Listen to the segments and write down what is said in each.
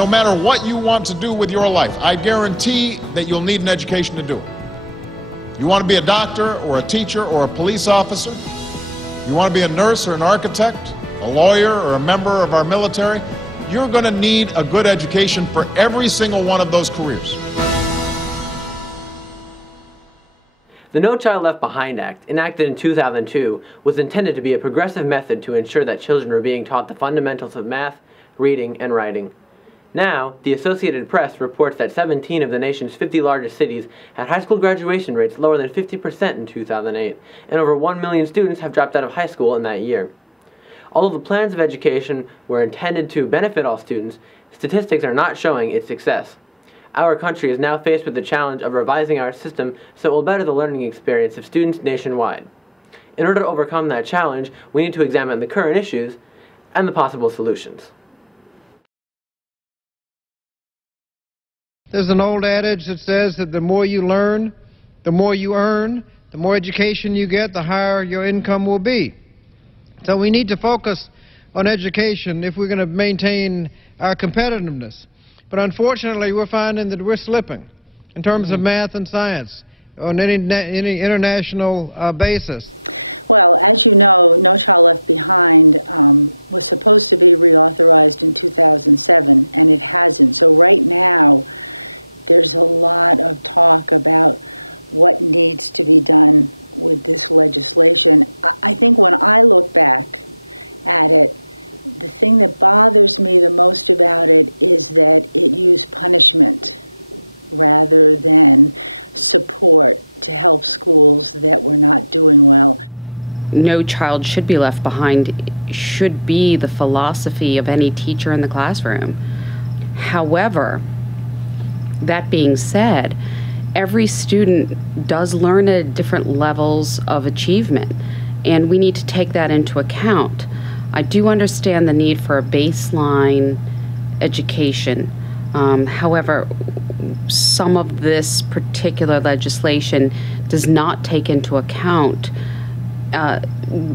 no matter what you want to do with your life, I guarantee that you'll need an education to do it. You want to be a doctor or a teacher or a police officer? You want to be a nurse or an architect, a lawyer or a member of our military? You're going to need a good education for every single one of those careers. The No Child Left Behind Act, enacted in 2002, was intended to be a progressive method to ensure that children were being taught the fundamentals of math, reading, and writing. Now, the Associated Press reports that 17 of the nation's 50 largest cities had high school graduation rates lower than 50% in 2008, and over 1 million students have dropped out of high school in that year. Although the plans of education were intended to benefit all students, statistics are not showing its success. Our country is now faced with the challenge of revising our system so it will better the learning experience of students nationwide. In order to overcome that challenge, we need to examine the current issues and the possible solutions. There's an old adage that says that the more you learn, the more you earn, the more education you get, the higher your income will be. So we need to focus on education if we're going to maintain our competitiveness. But unfortunately, we're finding that we're slipping in terms of math and science on any international basis. Well, as you know, No Child Left Behind was supposed to be reauthorized in 2007, and it hasn't. So right now, there's a lot of talk about what needs to be done with this legislation. I think when I look back at it, the thing that bothers me the most about it is that it used punishment rather than support to help schools that were not doing well. No child should be left behind should be the philosophy of any teacher in the classroom. However, that being said, every student does learn at different levels of achievement, and we need to take that into account. I do understand the need for a baseline education. However, some of this particular legislation does not take into account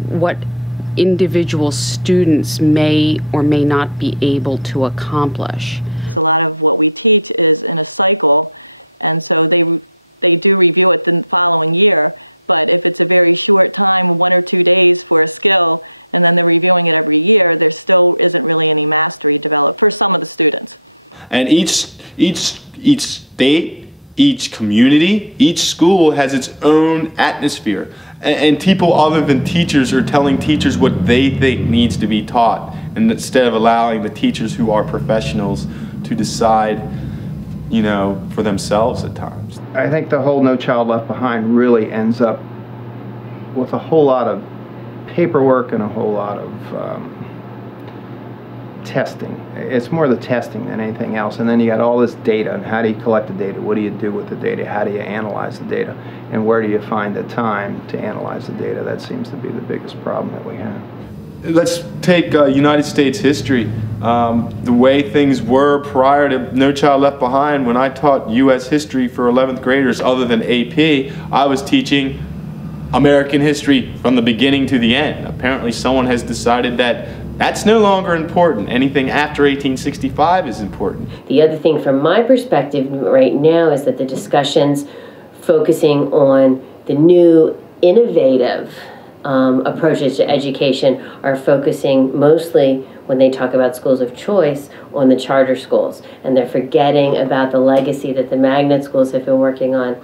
what individual students may or may not be able to accomplish. A lot of what we teach is in a cycle, and so they do review it the following year. But if it's a very short time, 1 or 2 days for a skill, and then they're reviewing it every year, there still isn't really any mastery developed for some of the students. And each state, each community, each school has its own atmosphere. And people other than teachers are telling teachers what they think needs to be taught, and instead of allowing the teachers who are professionals to decide, you know, for themselves at times. I think the whole No Child Left Behind really ends up with a whole lot of paperwork and a whole lot of testing. It's more the testing than anything else. And then you got all this data, and how do you collect the data? What do you do with the data? How do you analyze the data? And where do you find the time to analyze the data? That seems to be the biggest problem that we have. Let's take United States history. The way things were prior to No Child Left Behind. When I taught U.S. history for 11th graders other than AP, I was teaching American history from the beginning to the end. Apparently someone has decided that that's no longer important. Anything after 1865 is important. The other thing from my perspective right now is that the discussions focusing on the new innovative approaches to education are focusing mostly, when they talk about schools of choice, on the charter schools. And they're forgetting about the legacy that the magnet schools have been working on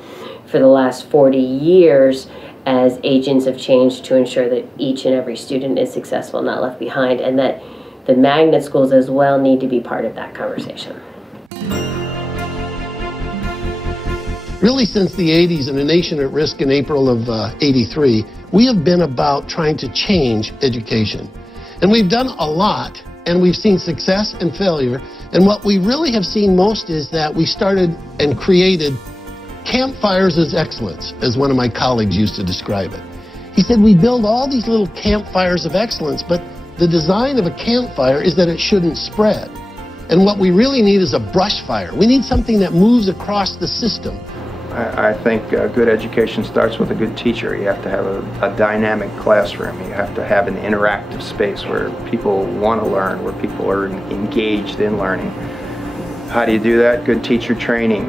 for the last 40 years as agents of change to ensure that each and every student is successful, not left behind, and that the magnet schools as well need to be part of that conversation. Really, since the 80s and a nation at risk in April of '83, we have been about trying to change education. And we've done a lot, and we've seen success and failure. And what we really have seen most is that we started and created campfires as excellence, as one of my colleagues used to describe it. He said, we build all these little campfires of excellence, but the design of a campfire is that it shouldn't spread. And what we really need is a brush fire. We need something that moves across the system. I think good education starts with a good teacher. You have to have a dynamic classroom. You have to have an interactive space where people want to learn, where people are engaged in learning. How do you do that? Good teacher training.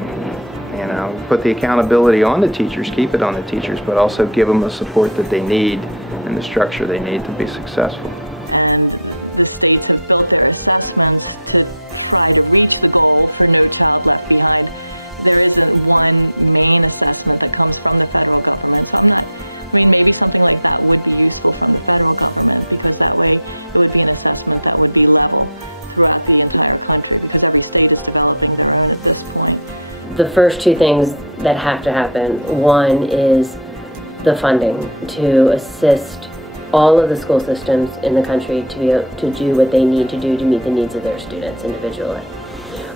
You know, put the accountability on the teachers, keep it on the teachers, but also give them the support that they need and the structure they need to be successful. And the states have built their assessments to try to reach the goal for No Child Left Behind. There isn't one main assessment that comes from the federal government, so maybe something like that would be useful from the federal government, because that way it would be an assessment that would be level throughout the entire country, because every state is developing their own at this point. The first two things that have to happen, one is the funding to assist all of the school systems in the country to be able to do what they need to do to meet the needs of their students individually.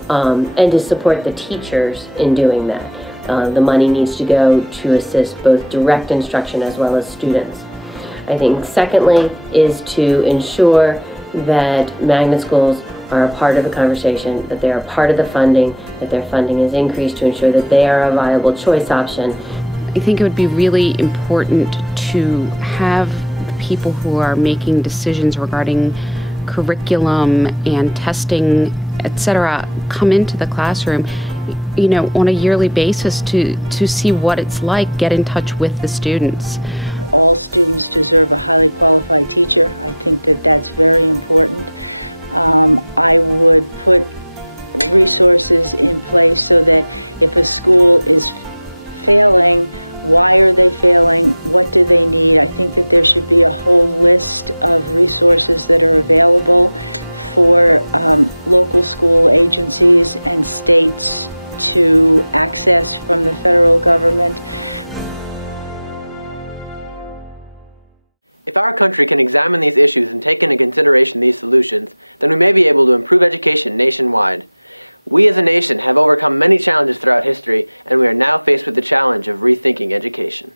And to support the teachers in doing that. The money needs to go to assist both direct instruction as well as students. I think secondly is to ensure that magnet schools are a part of the conversation, that they're a part of the funding, that their funding is increased to ensure that they are a viable choice option. I think it would be really important to have the people who are making decisions regarding curriculum and testing, etc., come into the classroom, you know, on a yearly basis to see what it's like, get in touch with the students. All students deserve a highly qualified teacher. I think that that's very important. I would put resources in place so that if a school is failing, why are they failing? What do they need? I think that there should be a whole list of resources that are available for local school agencies and states to access from the federal government. If our country can examine these issues and take into consideration these solutions, then we may be able to improve education nationwide. We as a nation have overcome many challenges throughout history, and we are now faced with the challenge of rethinking education.